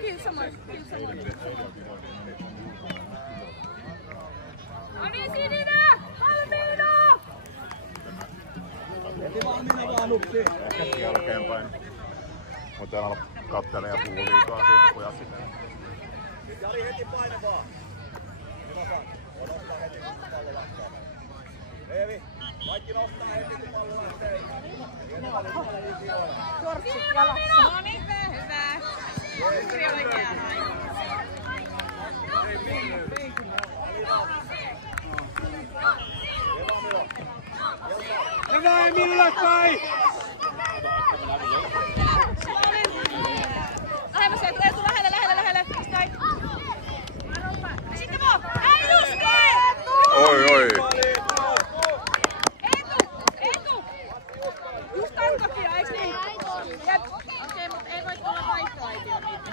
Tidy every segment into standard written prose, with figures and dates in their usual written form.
Kiitos samoin. No niin, Sininen! Valmiina! Heti valmiina vaan Nupsi. Ehkä jälkeenpäin. Mutta en ala kattele ja puhu liikaa siitä pojat sitten. Jari heti paine vaan. Nostaa heti kun pallo lähtee. Leevi, kaikki nostaa heti kun pallo lähtee. Sortsit jalassa. No niin, hyvä. Juuri oikeaan aikaan. Hyvä Emil ylöspäin! Lähemmäs Eetu, lähelle. Näin. Ja sitten vaan. Näin just Eetu! Oi! Eetu! Just tämän takia, eiks niin? Jep. Okei, mut ei voi tulla vaihtoaitio niitä.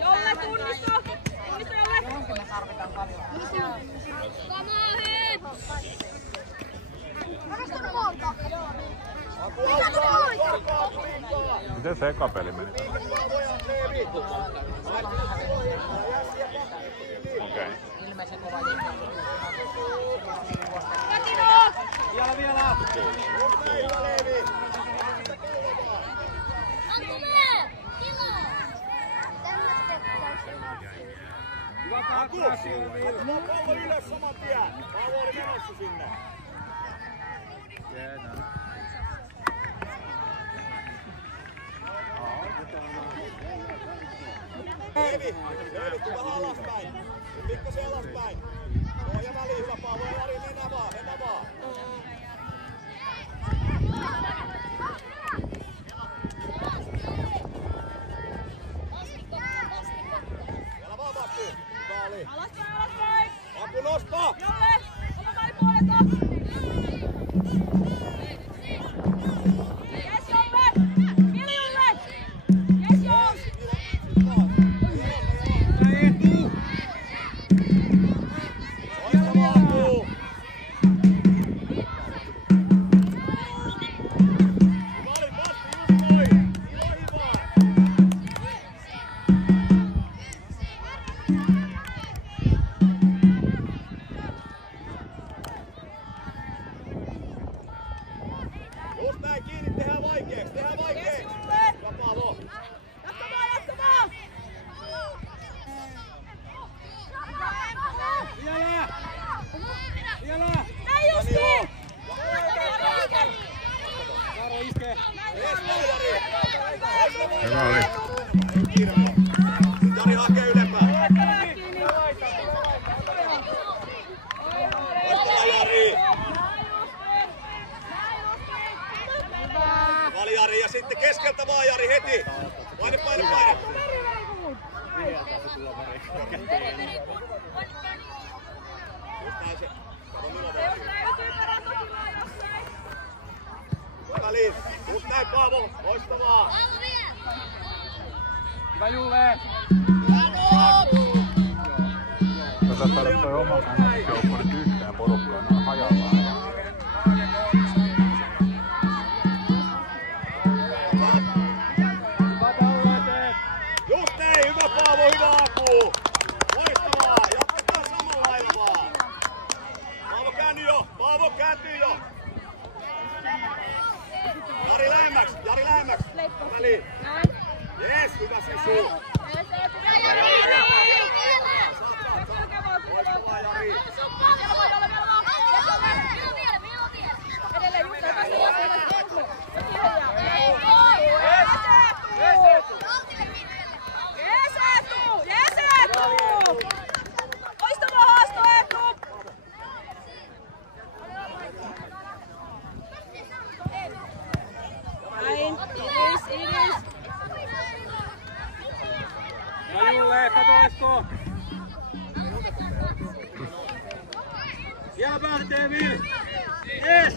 Jolle tunnistu! Tunnistu Jolle! Me tarvitaan paljon. Come on, hit! Miten se eka peli meni? Okei. Ilmeisen kova jengi. Vielä! Hyvä Aku! Tuo pallo ylös saman tien. Pallo oli menossa sinne. Leevi, tuu vähän alaspäin. Pikkasen alaspäin. Pohja väliin, hyvä Paavo ja Jari, mennä vaan. Vielä vaan Matti. Hyvä oli. Alaspäin! Aku nostaa! Jolle! Oma maali puolelta! Yes, Jolle! Miljolle! Yes, Jolle! Just näin kiinni, tehdään vaikeeks! Yes, Julle! Vapaavo! Jatkamaan! Vielä! Näin justiin! Jaro iskee! Hyvä oli. Jari hakee ylempää! Loistava Jari! Vali Jari ja sitten keskeltä vaan Jari heti! Paine! Just näin se. Kato milloin väliin. Just näin Paavo. Loistavaa. Hyvä Julle. Mä saattaa olla toi oma joukko nyt yhteen porukkaan. Nää on hajallaan. Just näin. Hyvä Paavo. Hyvä Aku. Loistavaa. Jatketaan samalla lailla vaan. Paavo kääntyy jo. Jari lähemmäksi. Väliin. Jes, hyvä Sisu. Loistavaa Jari. Loistava haasto, Eetu! Näin, idis. Hyvä Julle, kato Esko. Vielä pääset Emil. Jes!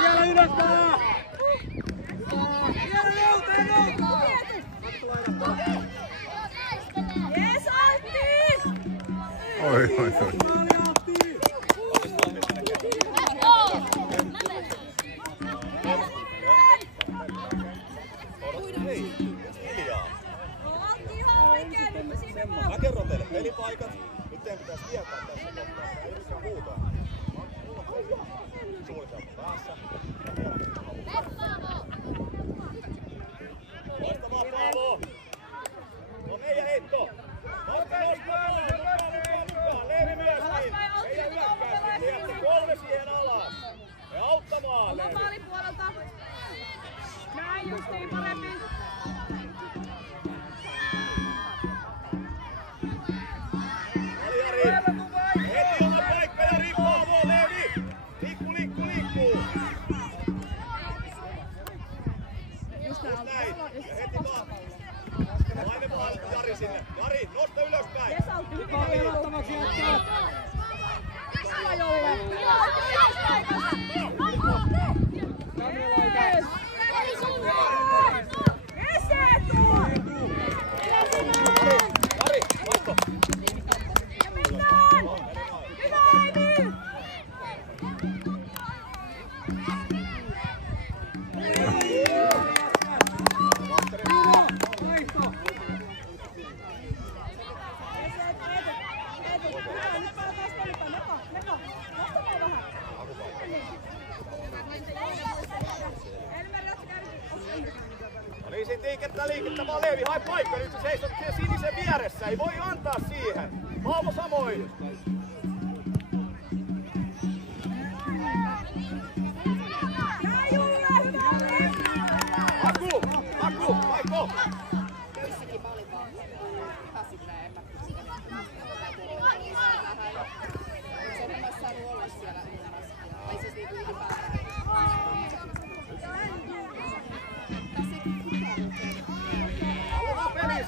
Vielä ylöspäin! Vielä jouteen! Jes, Antti! Oi. Maali Antti! Justiin parempi. Heti olla paikka ja Paavo, Leevi! Liikkuu! Just näin. Ja heti vaan. Laine vaan Jari sinne. Jari, nosta ylöspäin. Pelottavaksi jätkää. Sama Jolle. Jari, vaihto. Ja mennään! Hyvä Emil! Liikettä vaan Leevi, hae paikka, nyt sä seisot siellä sinisen vieressä, ei voi antaa siihen. Paavo samoin. Aku, paikko.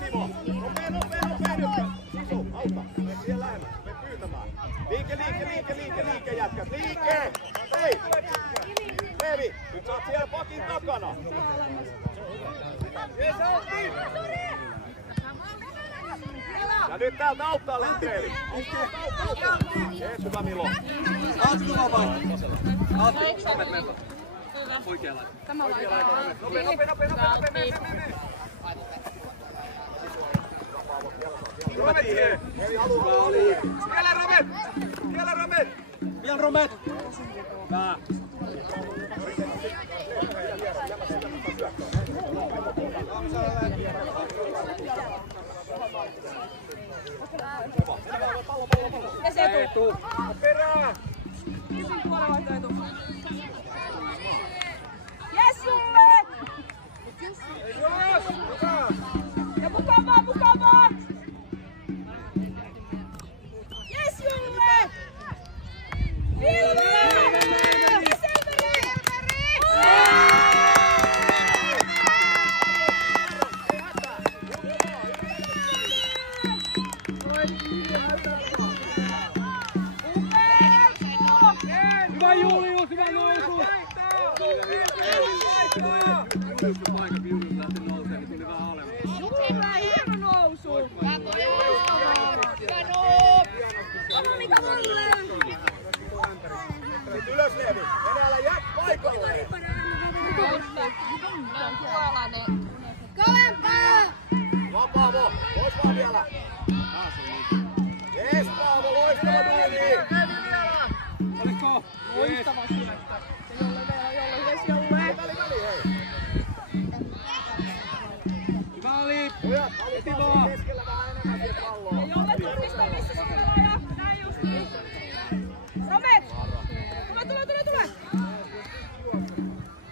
Simo! Nopea nyt! Sisu, auta! Mene siihen lähemmäs, mene pyytämään. Liike jätkät! Liike! Hei! Leevi, nyt sä oot siellä pakin takana. Ja nyt täältä auttaa Lentteeri. Jees, hyvä Milo. Astuva vai? Oikea laita. Tämä laita. Nopea. Romet siihen! Vielä Romet! Vielä Romet! Hyvä! Ja se tuu. Perää! Kysyn tuolla vaihtoehto. Jes sulle! Ja mukavaa! Jes Julle! Vilma! Ja Selveri! Hyvä Julius, hyvä nousu! Paikan Julius lähti nousee, niin tuli vähän alemmas. Hyvä, hieno nousu! Nyt ylös Leevi! Mene älä jää paikalle! Kovempaa! Vaan Paavo! Pois vaan vielä! Jees Paavo, loistava duuni! Oliko? Loistava syöttö. Jolle, Jolle. Väli, hei! Hyvä Ali! Pojat, alitaan keskellä vähän enemmän siihen palloon. Jolle tunnistaa missä se tulee ja näin justiin. Romet! Tule!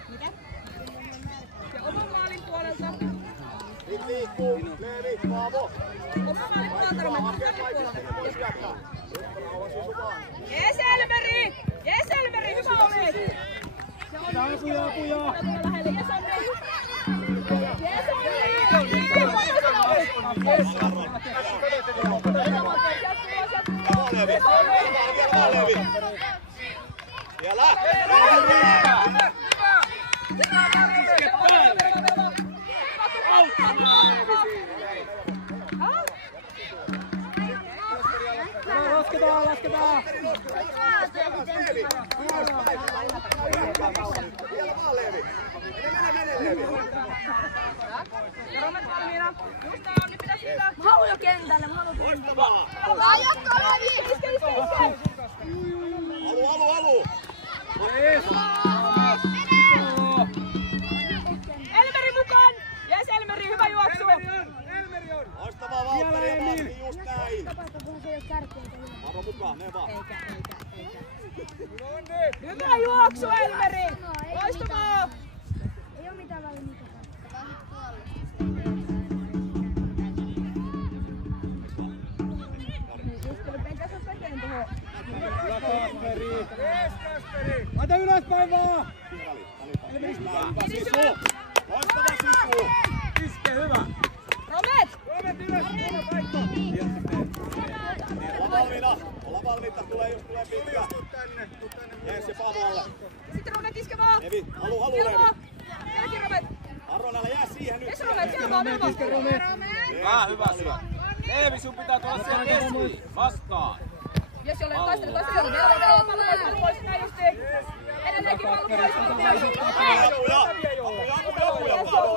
Mitä? Ja oman maalin puolelta. Nyt liikkuu, Leevi, Paavo. Oman maalin puolelta Romet. Hakee paikalla, sinne voi syöttää. Rauha Sisu vaan. Jes Elmeri, hyvä olet! Apuja! Tule lähelle, jes Elmeri! Leevi! Siellä! Lasketaan! Leevi! Vielä vaan Leevi! Mene Leevi! Ja Romet valmiina. Just tää on, niin pidä siitä. Mä haluun jo kentälle, Loistavaa! Iske! Alu! Yes! Elmeri mukaan! Jes Elmeri, hyvä juoksu! Loistavaa Valtteri ja Valtteri, just näin! Tapahtuuhan se ei oo tärkeintä. Arvo mukaan, mene vaan! Eikä. Hyvä juoksu Elmeri! Loistavaa! Ei oo mitään väliä mikä. Laita ylöspäin vaan! Sisu! Loistava Sisu! Iske, hyvä! Romet! Romet ylös! Vaihto! Olla valmiina! Olla valmiita! Tulee just tulee pitkä! Jees ja Pavolle! Sitten Romet iske vaan! Levi! Halu Levi! Jälki Romet! Arron, älä jää siihen nyt! Jes Romet! Siellä vaan! Hyvä! Leevi, sun pitää tulla siellä kestiin! Vastaan! Jes, jolle taistele! Vielä pallo pois! Näin justiin! Edelleenkin pallo pois!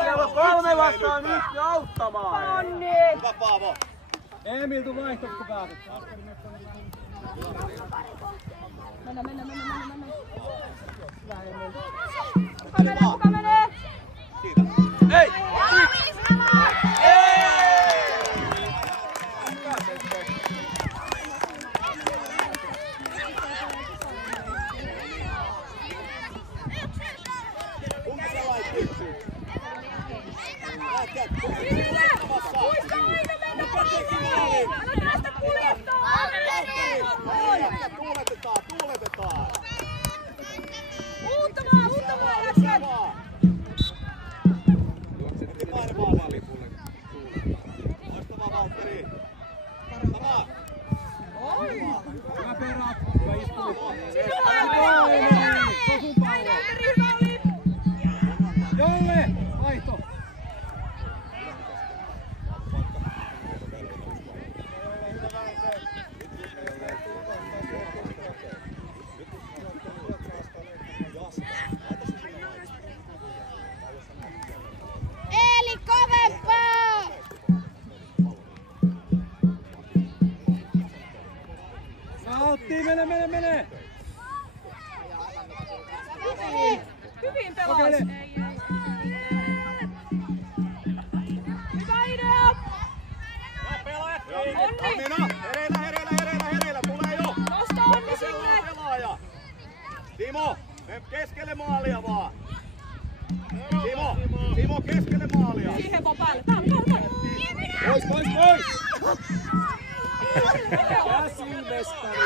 Siellä on 3 vastaan nyt ja auttamaan! Hyvä Paavo! Emil, tuu vaihtoksi kun pääset. Mennä! Kuka menee? Siitä! Hei! Kumpi se laitti? Muista aina mennä maaliin! Älä päästä kuljettaa! Tuuletetaan! Uuttamaan läksät! Heti painamaan välipuolelle. Loistavaa Valtteri! Sama! Hyvä perä! Hyvä istuu! Sinne vaan! Näin Valtteri, hyvä oli! Jolle! Vaihto! Eli kovempaa! Saattiin, mene! Hyvin pelas! Hyvä idea! Onni! Valmiina! Hereillä! Tulee jo! Nosta Onni sinne! Pelaaja! Timo! Me keskelle maalia vaan! Timo keskelle maalia! Siihen vaan päälle! Päälle! Pois! Ja Silvestari!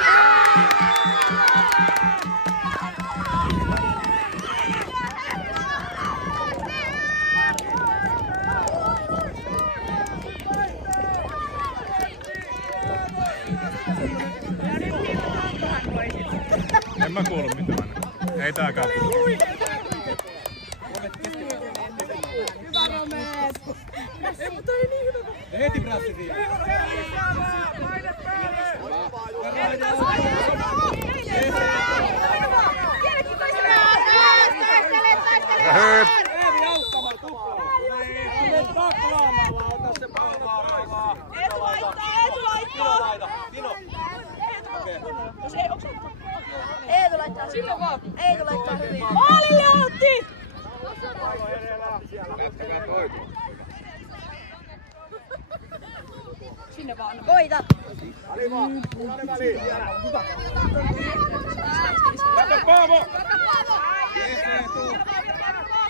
En mä kuulu mitään. Ei tääkään kuulu. Hyvä Romet! Ei, mutta ei niin hyvä! Heti brassi siihen! Ja hyp! Leevi auttamaan tuplaa! Anne taklaamalla, ota se palloa! Eetu laittaa! Tino! Eetu laittaa. Sinne vaan! Eetu laittaa hyvin. Maalille Antti! Sinne vaan! Koita. Punainen väliin! Jätä Paavo!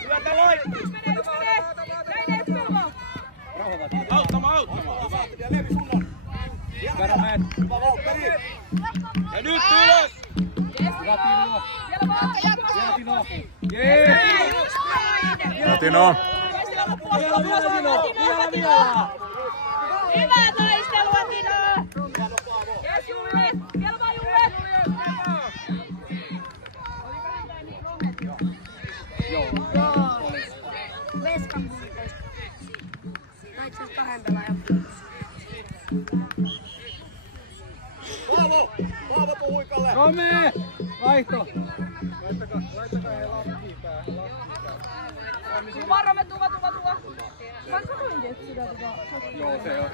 Syötä Laitti! Auttamaan! Ja Levi sunnon! Hyvä Romet! Hyvä Valtteri! Ja nyt ylös! Hyvä Tino! Vielä Tino! Jees! Ja Tino! Vielä! Hyvää taistelua, Tino! Jes, Julle! Vielä vaan Julle! Veskan. Tai itse asiassa 2 pelaajan. Paavo Puhuikalle! Rome! Vaihto! Laittakaa he lakkiin päähän. Tuva, Rome, tuva! Mä sanoinkin, että sitä Joo, se on.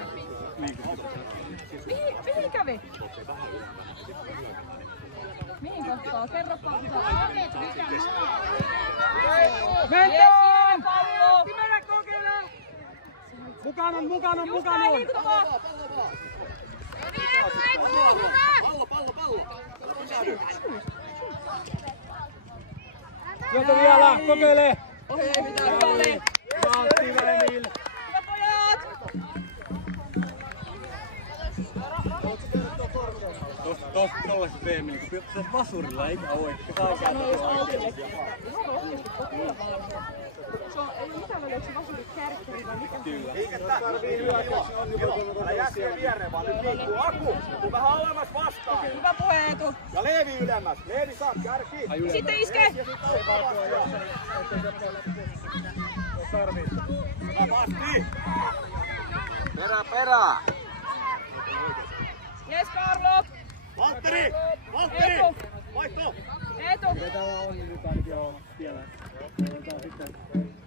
Mihin kävi? Mihin kohtaa? Kerropa. Mennään! Pallo! Mennä kokeile! Mukanon! Just näin, liikuta vaan! Pallo! Sieltä vielä! Kokeile! Ohi, ei mitään, hyvä oli! Antti Emil. Hyvä pojat! Tollaset Emil, kun pitäis vasurilla eikä oikein. Saa kääntää oikein. Se on, ei mitään väliä, onko se vasurit kärkkäri vai mikä? Kyllä. Liikettä. Älä jää siihen viereen, vaan nyt liikkuu. Aku, tuu vähän alemmas vastaan. Hyvä puhe, Eetu. Ja Leevi ylemmäs. Leevi saat kärki. Sitten iske. Ja sit Alpa vastaan. Vasti. Perä. Jes, Karlo. Valtteri. Vaihto. Eetu. Täällä on nyt ainakin joo vielä.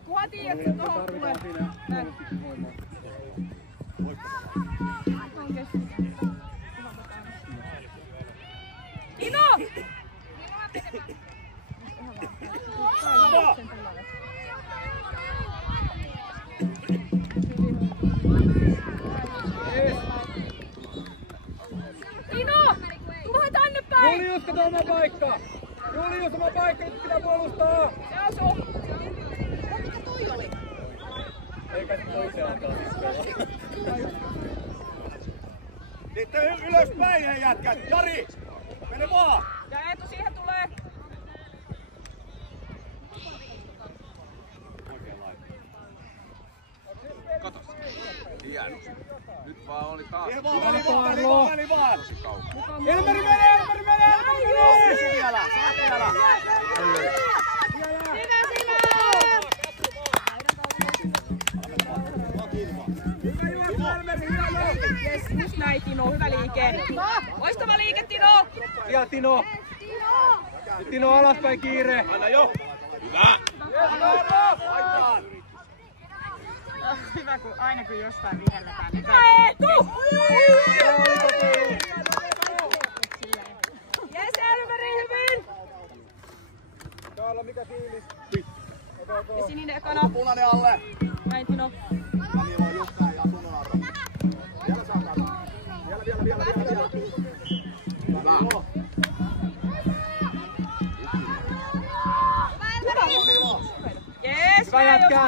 Kuha tiedät, että tohon tulee. Näin. Ino! Ino! Tulohan tänne päin! Julius, kato oma paikka! Julius, oma paikka, nyt pitää puolustaa! Se on sun! Mikä toi oli? Eikä sit toiseen alkaa siskellä. Sitten ylöspäin ne jätkät. Jari! Mene vaan! Ja Eetu siihen tulee! Nyt vaan oli taas. Väli vaan! Elmeri menee! Sisu vielä! Saat vielä! Jes, just näin Tino, hyvä liike! Loistava liike Tino! Ja Tino! Tino alaspäin kiire! Anna jo! Hyvä! Laitaan! Hyvä, kun aina kun jostain vihelletään, niin Eetu! Jes, Elmeri, hyvin! Täällä mikä fiilis? Ja sininen ekana. Punainen alle! Näin Tino. Niillä on just näin ja sun arvo. Vielä saa katsoa. Vielä. Hyvä. Jes, Hyvä jätkä!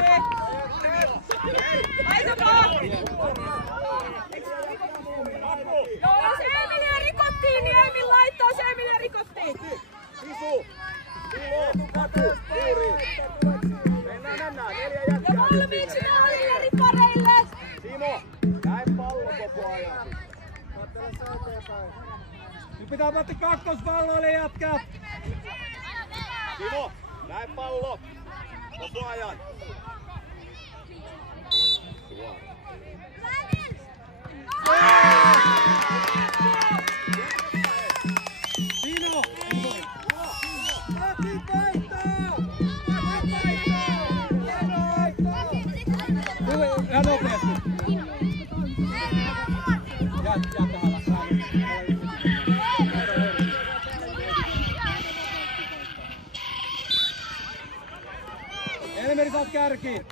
Laitakaa! Joo, jos Emilia rikottiin, niin Emil laittaa, se Emilia rikottiin. Sisu! Tulo! Katu! Juuri! Mennään. 4 jätkää. Ja valmiiksi maalille ripareille. Simo! Näin pallo koko ajan. Nyt pitää päästä kakkosvalloille jätkät! Simo! Näin pallo. Koko ajan. Tino! Ja nopeasti! Jää tähän lähtää. Elmeri, saat kärki!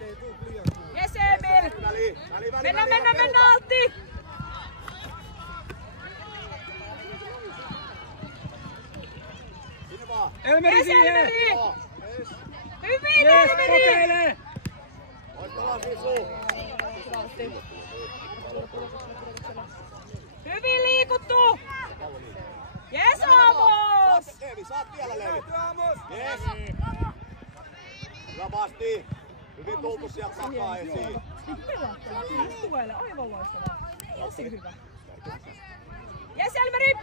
Jes, Emil. Väli. Mennään, Altti. Sinne vaan. Elmeri Jes, siihen! Elmeri. Joo. Hyvin, Jes, Elmeri. kokeile! Loistava Sisu. Hyvin liikuttu. Jes, Amos. Leevi, saat vielä Leevi. Yes. Hyvä Basti. Hyvin tultu sieltä takaa esiin. Tuelle, aivan loistavaa. Tosi hyvä. Jes, Elmeri.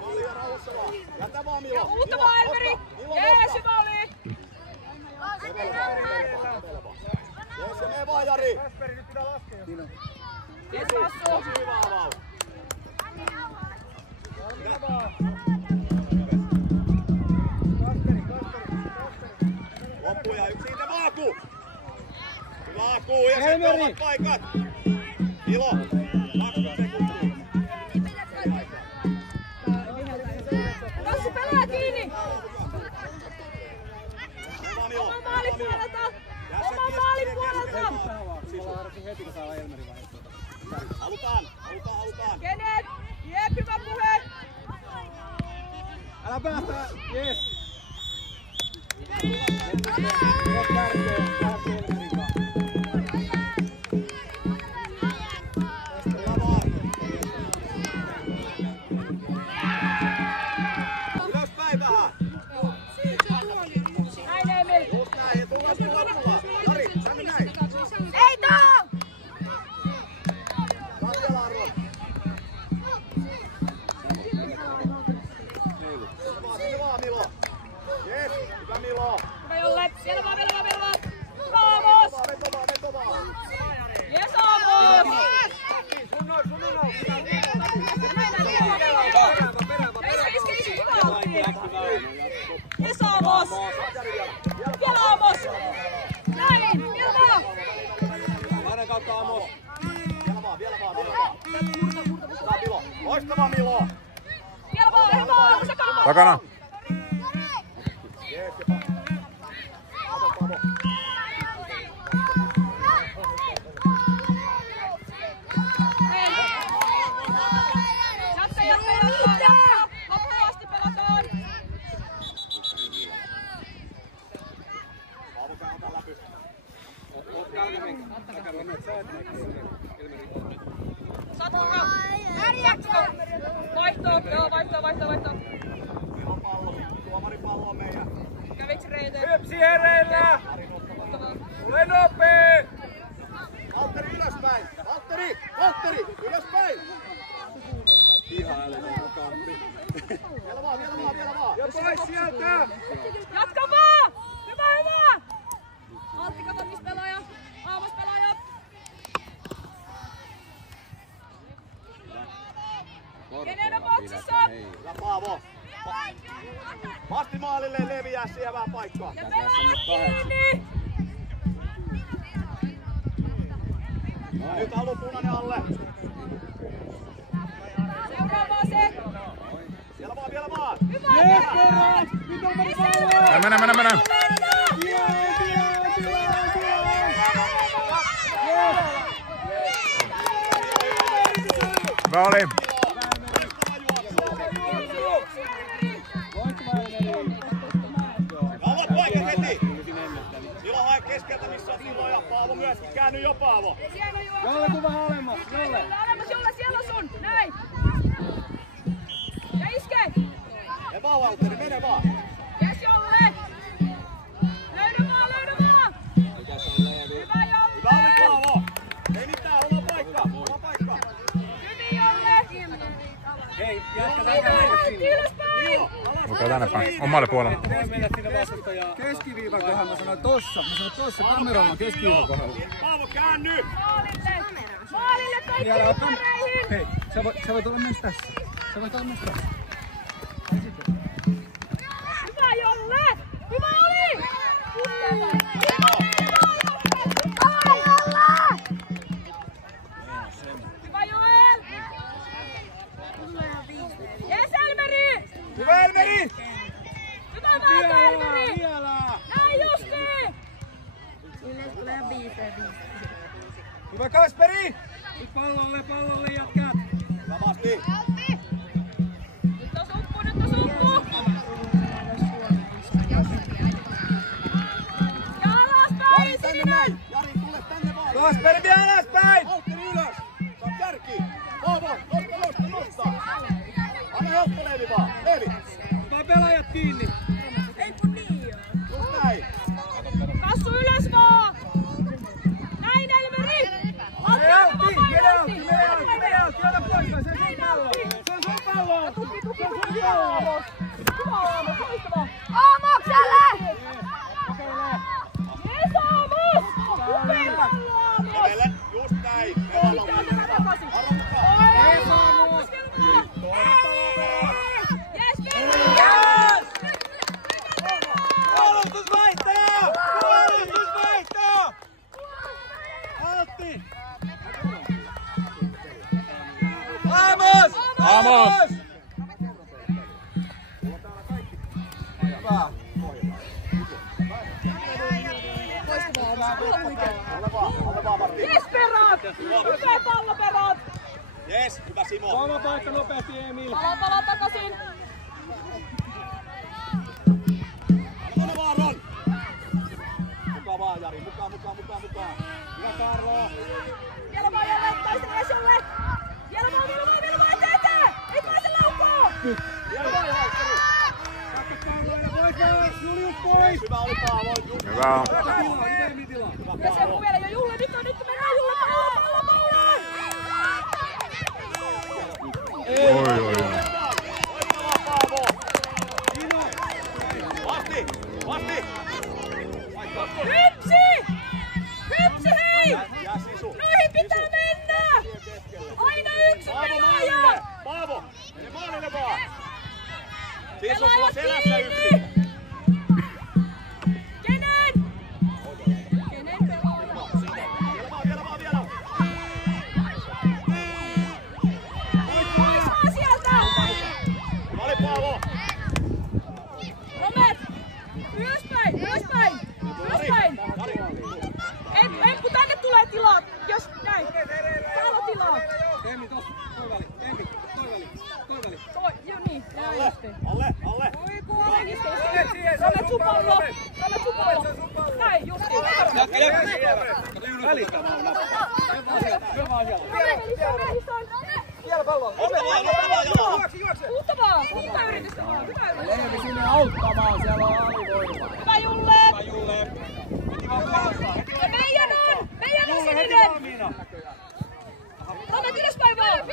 Maali ja rauhassa vaan. Jätä vaan Milo. Ja uutta vaan, Elmeri. Jes, hyvä oli. Jes, ja mene vaan Jari. Jes, Vassu. Hyvä avaus. Loppu ja yksi siitä Vaaku. Hyvä Aku ja sitten omat paikat. Ilo. 20 sekuntia. Vassu pelaa kiinni. Hyvä Milo. Oma maali puolelta. Oma maali puolelta. Heti kun saa Elmeri vaihtaa. Halutaan. Kenet? Jep, hyvä puhe. Älä päästä! Yes! Yes, Amos! Vielä Amos! Näin! Vielä vaan! Laidan kautta Amos. Vielä vaan. Hyvä Milo. Loistava Milo. Vielä vaan! Hyvä vaan! Takana! Jees, jopa. Kato, Pavo. Jatka! Loppuun asti pelataan! Paavo käy ota läpi. Sattukaa! Vaihto! Joo, vaihto! Milo pallo. Tuomari pallo meidän. Käviks reiteen? Hypsi hereillä! Tule nopee! Valtteri ylöspäin! Valtteri! Ylöspäin! Ihan älytön kantti. Vielä vaan! Ja pois sieltä! Jatka vaan! Hyvä! Antti, kato missä pelaaja. Aamos pelaaja. Kenen on boksissa? Hyvä Paavo! Vasti maalille leviää siihen vähän paikkaa. Ja pelaajat kiinni! Ja nyt halu punainen alle. Seuraavaa se! Vielä vaan! Hyvä! Mennään! Hyvä oli! Kauan poika heti! Silo hae keskeltä missä on Silo ja Paavo myöskin. Käänny jo Paavo. Jolle tuu vähän alemmas, Jolle! Jolle siellä sun! Näin! Ja iske! Ja vaan Valtteri, mene vaan! Jes Jolle! Löydy vaan! Hyvä Jolle! Hyvä oli Paavo! Ei mitään, oma paikka! Hyvin Jolle! Hei, jätkä Ylöspäin! Mutta tänne päin. Omalle puolelle. mennä sinne vastustajaa. Keskiviivan kohdalla mä sanoin tossa kameralla keskiviivan kohdalla. Paavo, käänny! Maalille kaikki ympäreihin! Hei, sä voit olla myös tässä. Hyvä Jolle! Hyvä oli! Hyvä Joel! Jes Elmeri! Hyvä Elmeri! Hyvä Valta Elmeri! Vielä! Näin justiin! Hyvä Kasperi! Nyt pallolle jätkät! Hyvä Vasti! Nyt on suppu! Ja alaspäin! Tänne näin! Jari, tule tänne vaan! Kasperi vielä alaspäin! Valtteri ylös! Saa kärki! Paavo, nosta! Anna helppo Leevi vaan! Leevi! Ottaa pelaajat kiinni! Just näin! Kassu ylös vaan! Näin Elmeri! Mene autti! Ota pois, se on sun pallo! Aamokselle! Jes Aamos! Upea pallo! Kevele, just näin! Jes Aamos! Jes Puolustusvaihto! Altti! Amos! Hyvä! Alle vaan Martti! Jes Perot! Upea pallo Perot! Jes, hyvä Simo! Kolma paikka nopeasti Emil! Pala takaisin! Anna vaan Ron! Mukaan vaan Jari, mukaan! Hyvä Karlo! Vielä vaan Jolle! Taistele Jolle! Vielä vaan eteen! Ei pääse laukkoon! Vielä vaan Valtteri! Julius pois! Hyvä oli Paavo! Hyvä on. Ja se on vielä jo Julle! Nyt mennään Julle! Pallo! Oi. Loistavaa Paavo! Vasti! Hypsi hei! Ja Sisu! Noihin pitää mennä! Aina yksi pelaaja! Paavo! Mene maalille vaan! Sisu, sulla selässä yksi! Ylöspäin! Ylöspäin! Ylöspäin! Ei, kun tänne tulee tilaa. Jos näin. Täällä on tilaa. Emmi tossa. Toi väli. Emmi. Toi väli. Toi väli. Joo niin. Alle! Romet sun pallo. Näin, justiin. Välistä Mauna. Hyvä vaan siellä. Siellä pallo. Juokse. Uutta vaan. Hyvä yritys. Leevi sinne auttamaan. Siellä on alivoima. Hyvä Julle. Heti vaan pelastaa. Ja meidän on sininen. Romet ylöspäin vaan.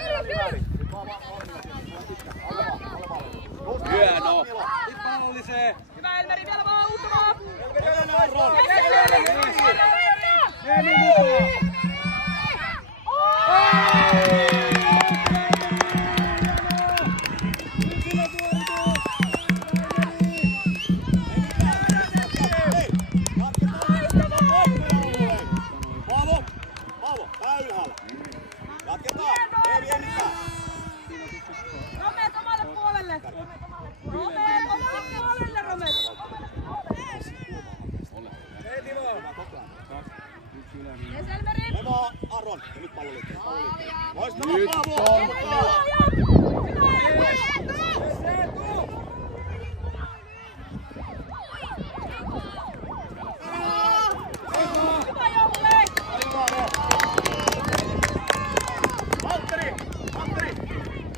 Hieno. Nyt pallollisee. Hyvä Elmeri, vielä vaan uutta vaan. Meni mukaan. Paavo, tää ylhäällä. Jatketaan. Ei vie mitään. Romet omalle puolelle. Romet. Hei Timo. Yes, Elmeri. Meno Aron. Ja nyt pallo liikkuu. Loistava Paavo. Hyvä Jolle.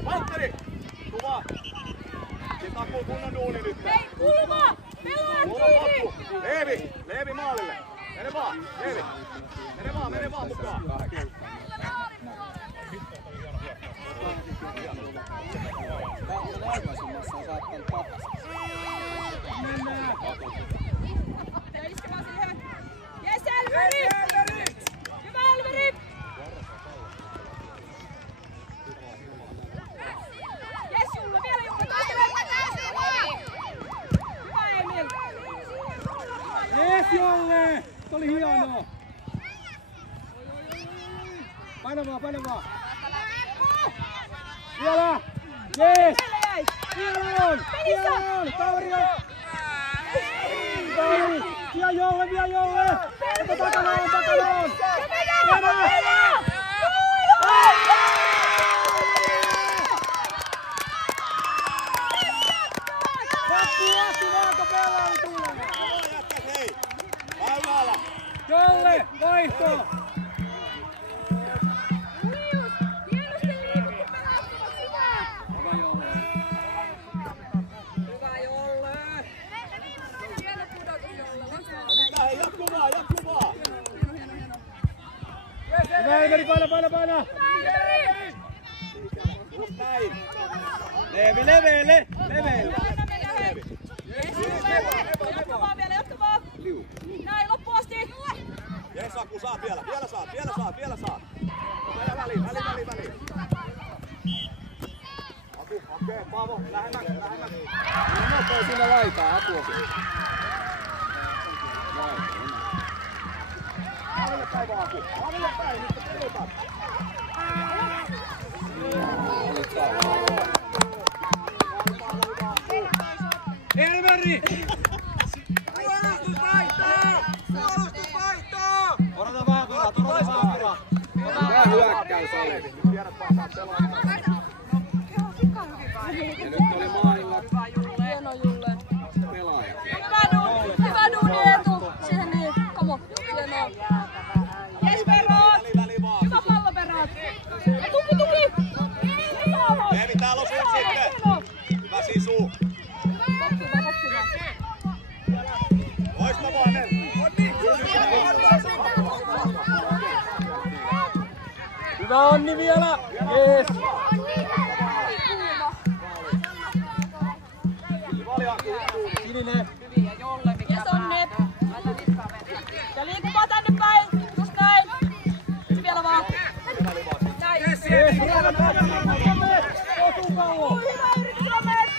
Valtteri! Kuva! Siitä on kunnon duuni nyt. Hei, kulma! Pelaa kiinni! Leevi maalille. Mene vaan, Leevi. Mene vaan mukaan. Ja iskemään siihen. Jes, Elmeri! Hyvä Elmeri! Jes, Julle, vielä Julle! Hyvä Emil! Yes Jolle. Tuo oli hienoa. Paina vaan. Vielä. Yes. Vielä on. Kaurio. Vielä Jolle. Takana on. Mennään! Jolle, vaihto! Hienosti liikut, kun pelastavat hyvää! Hyvä Jolle! Hieno pudotus Jolle. Jatkuvaa! Hyvä Elmeri, paina! Just näin! Leveille! Jatka vaan! Näin, loppuun asti! Jes, Aku, saat vielä! Vielä saat! Väliin! Aku, okei, Paavo, lähemmäksi! Nopea sinne laitaan, apua. Maalille päin vaan, Aku! Maalille päin, nyt pelutaan! Elmeri! Odota vaan kuva. Hyvä hyökkäys oli. Tiedät vaan, saat pelaa. Ja nyt oli mailla. Hieno Julle. Pelaaja. Hyvä duuni Eetu. Siihen niin, komo. Hienoa. Jes, Perot. Hyvä pallo, Perot. Ja tuki. Leevi, täällä on sut sitten. Hyvä sisu. Boksiva. Loistavaa, ne. Hyvä Onni vielä. Yes. Sininen. Jes, Onni. Ja liikkumaan tänne päin. Just näin. Vielä vaan. Näin. Yes. Otuu pallo. Hyvä yritys, Romet.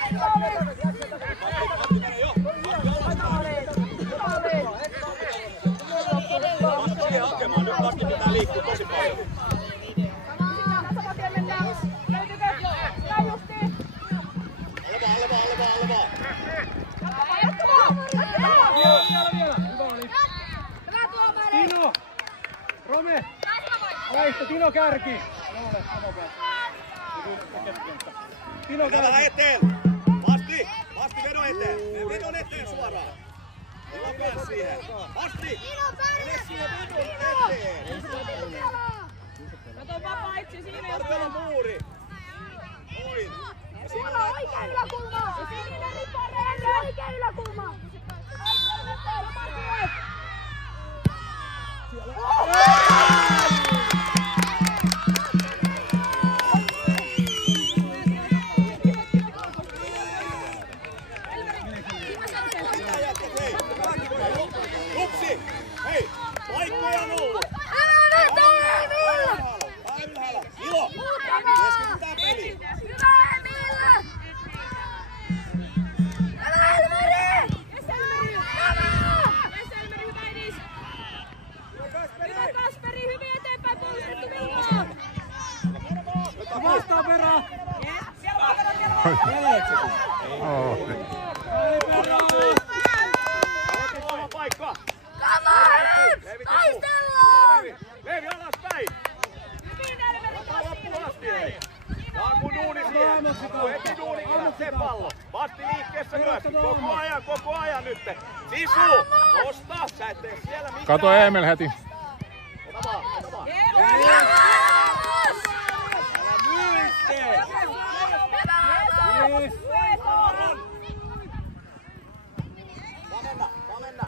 Siihen hakemaan, nyt vasta pitää liikkua tosi paljon. Saman tien mennään. Tino Kärki! Tino Vedä Kärki! eteen! Vasti vedon eteen! Vedon eteen suoraan! Tino pääs siihen! Vasti! Mene siihen vedon eteen! Kato vapaa itse siinä jos Tarvella muuri! Noin! Ja siinä Oikein yläkulma! sininen ripare! Oikein yläkulma! Lupsi! Hei! Paikkoja on ollut! Ylhäällä! Ilo! Keskitytään peliin! Hyvä Emil! Hyvä Elmeri! Hyvä Kasperi, hyvin eteenpäin puolustettu Vilmaa! Vastaa perään! Siellä vaan! Oma paikka! Come on! Taistellaan! Leevi alaspäin! Lataa loppuun asti, hei! Jaaku duuni siihen! Jaaku heti duuni se pallo! Vasti liikkeessä myös! Koko ajan nyt! Sisu! Nosta! Sä et tee siellä mitään! Kato Emil heti. Ota vaan! Älä myytte! Saa mennä!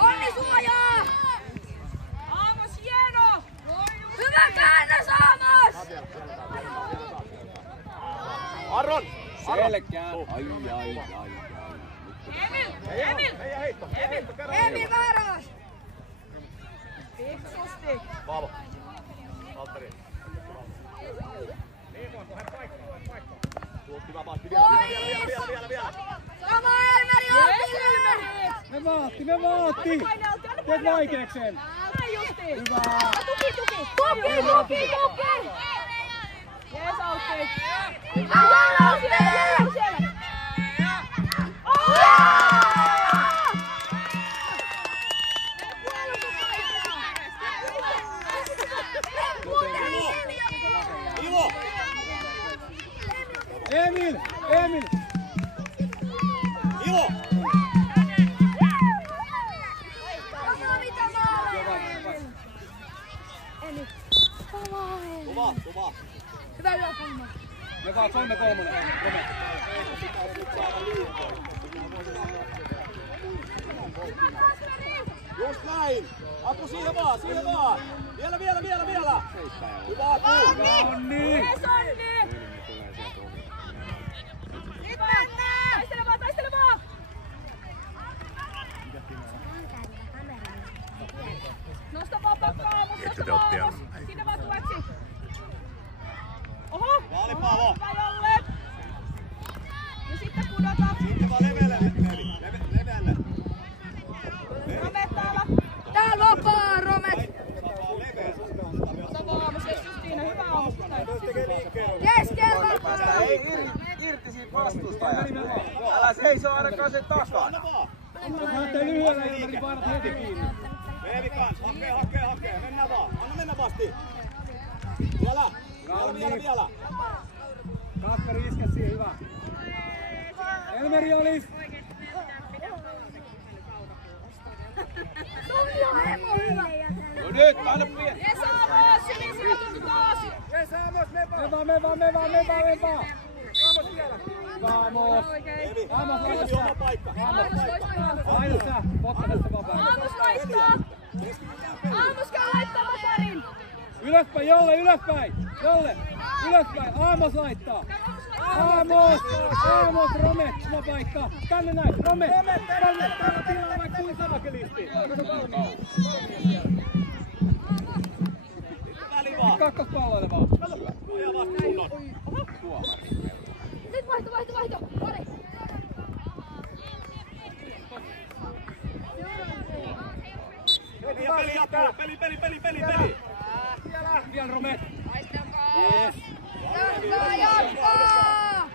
Onni suojaa! Aamos, hieno! Hyvä käännös Aamos! Aron! Selkää! Emil! Heitto! Emil varas! Fiksusti! Paavo! Valtteri! Hyvä Vasti! Vielä! Sama Elmeri Elmeri! Me vaatti! Teet vaikeekseen! Näin justiin! Hyvä! Tuki! Jees Autti! Ilo! Emil! Ilo! Tuvaa! Hyvä yläkulma! Me vaan 3-3. Just näin! Aku siihen vaan! Vielä! Hyvä Aku! Onni! Jees Onni! Nyt mennään! Taistele vaan! Nosta vaan pakkaa, nosta vaan! Sinne vaan tueksi! Oho! Vaali Paavo! Hyvä Jolle! Ja sitten pudota! Sitten vaan leveälle! Rome täällä! Täällä vapaa Rome! Ota vaan Aamos, jees Justiina, hyvä Aamos! Keskellä! Irti siitä vastustajasta. Älä seiso ainakaan sen takaa. Lähtee lyhyellä Elmeri varta heti kiinni. Leevi kans! Hakee! Mennään vaan! Anna mennä Vasti! Vielä! Kasperi iske siihen, hyvä. Elmeri olis! No nyt, anna pieni! Jees Aamos, sinisiä tuntu taas! Me vaan! Vamos! Leevi! Vamos, Leevi oma paikka! Aina sä, potkaset se vapaa. Aamos laittaa! Aamos käy laittaa vaparin! Ylöspäin, ylöspäin! Aamos laittaa! Aamos, Rome, oma paikka! Tänne näin, Rome! Tänne tilaa vaikka kuin savakelisti! Väli vaan! Kakkospalloille vaan! Ja Vasti kunnon! Nyt vaihto! Pari! Peli jatkuu! Peli! Vielä Rome! Jatkaa! Jatkaa!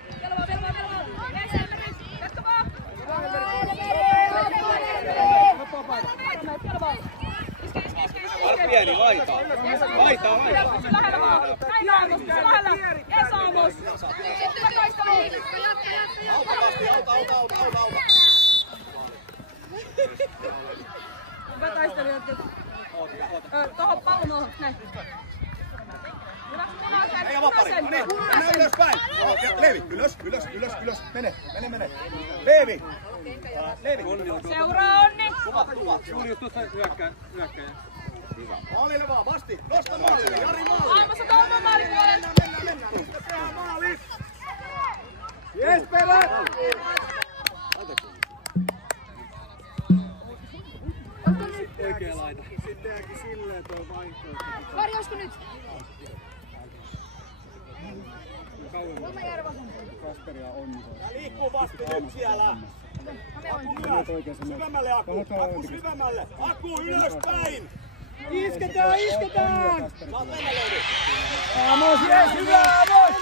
Jatka vaan! Pieni aika! Mene. Leevi! Leevi! Seuraa Onni! Kuva. Julius, tuossa hyökkääjä. Maalille vaan, Basti! Nosta maalille, Jari maalille! Aimassa kolman maalipuolelle! Mennään! Tehdään maali! Jes, perä! Oikea laita. Sitten jääkin silleen tuo vaihtoehto. Kari, olisiko nyt? Kolme jäädä vasemmalle. Kasperia on. Liikkuu Basti nyt siellä! Syvemmälle Aku! Aku syvemmälle! Aku ylöspäin! Isketään! Saat mennä Leevi! Amos, jes, hyvä Amos!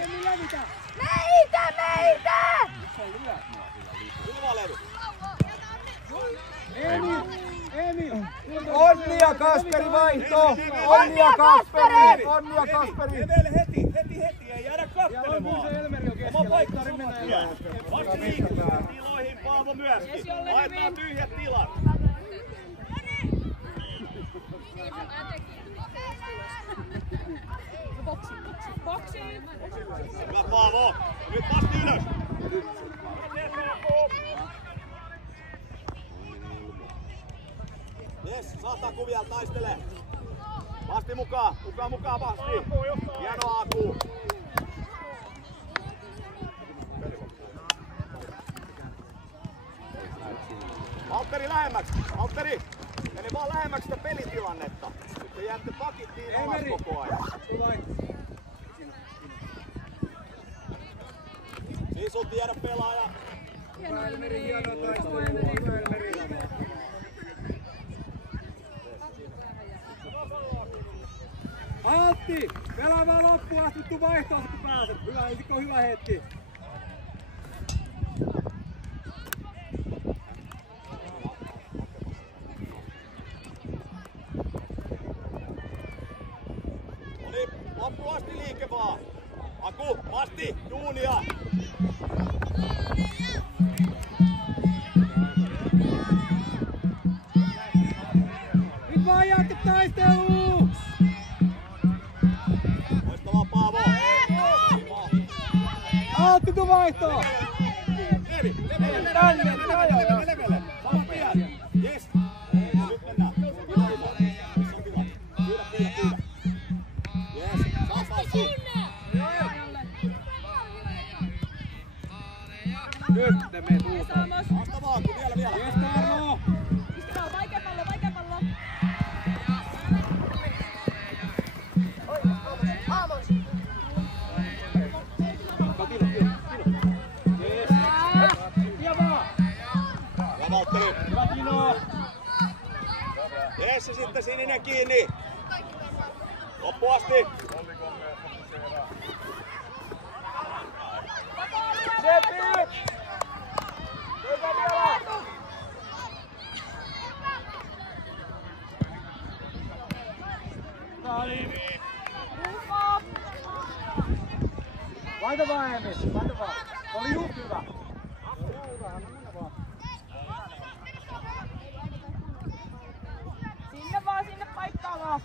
Emmi lävitä! Meitä! Tule vaan Leevi! Emmi! Onni ja Kasperi vaihto! Onni ja Kasperi! Evelle heti! Ei jäädä katselemaan! Oma paikka mennään! Vasta liikkeelle! Tiloihin Paavo myöskin! Laitetaan tyhjät tilat! Boksi! Hyvä Paavo! Nyt Basti ylös! Jes, saattaa vielä taistele! Basti mukaan Basti! Hienoa Aku! Valtteri lähemmäksi! Valtteri! Meni vaan lähemmäksi sitä pelitilannetta. Sitten jäätte pakittiin alas koko ajan. Niin sun tiedä pelaaja. Antti! Pelaa vaan loppuun asti, tuu vaihtoon kun pääset. Hyvä hetki. Loppuun asti liike vaan. Aku, Basti, duunia. Nyt vaan jatka taisteluun! Loistavaa Paavo. Antti, tuu vaihtoon! Levi, levelle. Sama pidän. Jes. Nyt mennään. Pyydä. Jes, saa Basti. Nyt te meet ulkoon. Vasta vaan, kun vielä. Jes, Karlo! Vaikea pallo! Jes! Ja vaan! Ja Valtteri. Hyvä Kino! Jes, ja sitten sininen kiinni. Loppuun asti. Sepi! Hyvä vielä! Laita vaan Emmi, laita vaan. Oli just hyvä. Sinne paikkaan vaan!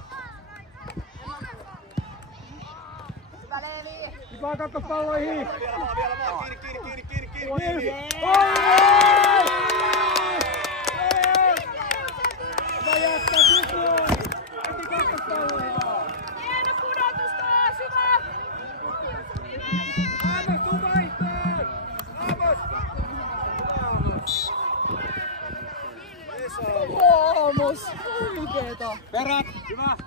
Nyt vaan kakkospalloihin. Vielä vaan. Kiinni. Hyvä jättää pystyyn. Heti kakkospalloihin vaan. Hieno pudotus taas! Hyvä! Amos, tuu vaihtoon. Amos. Amos! Huikeeta! Perät. Hyvä.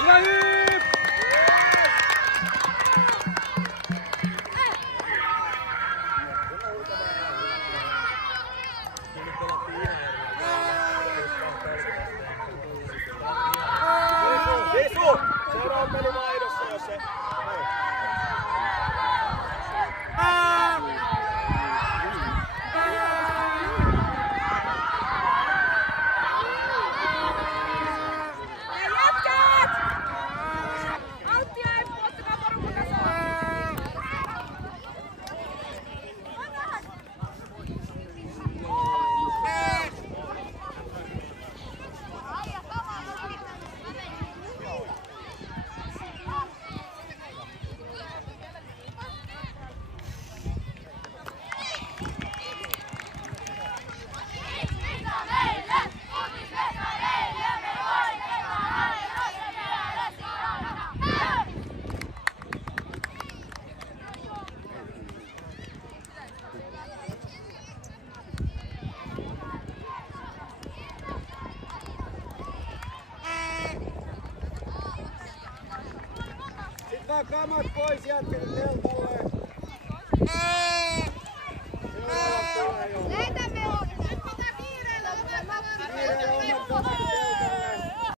Hyvä Hyp. Sisu! Seuraava peli vaihdossa, jos se... Ottakaa kamat pois jätkät teltalle. Lähetämme on. Kiireellä omat kamat.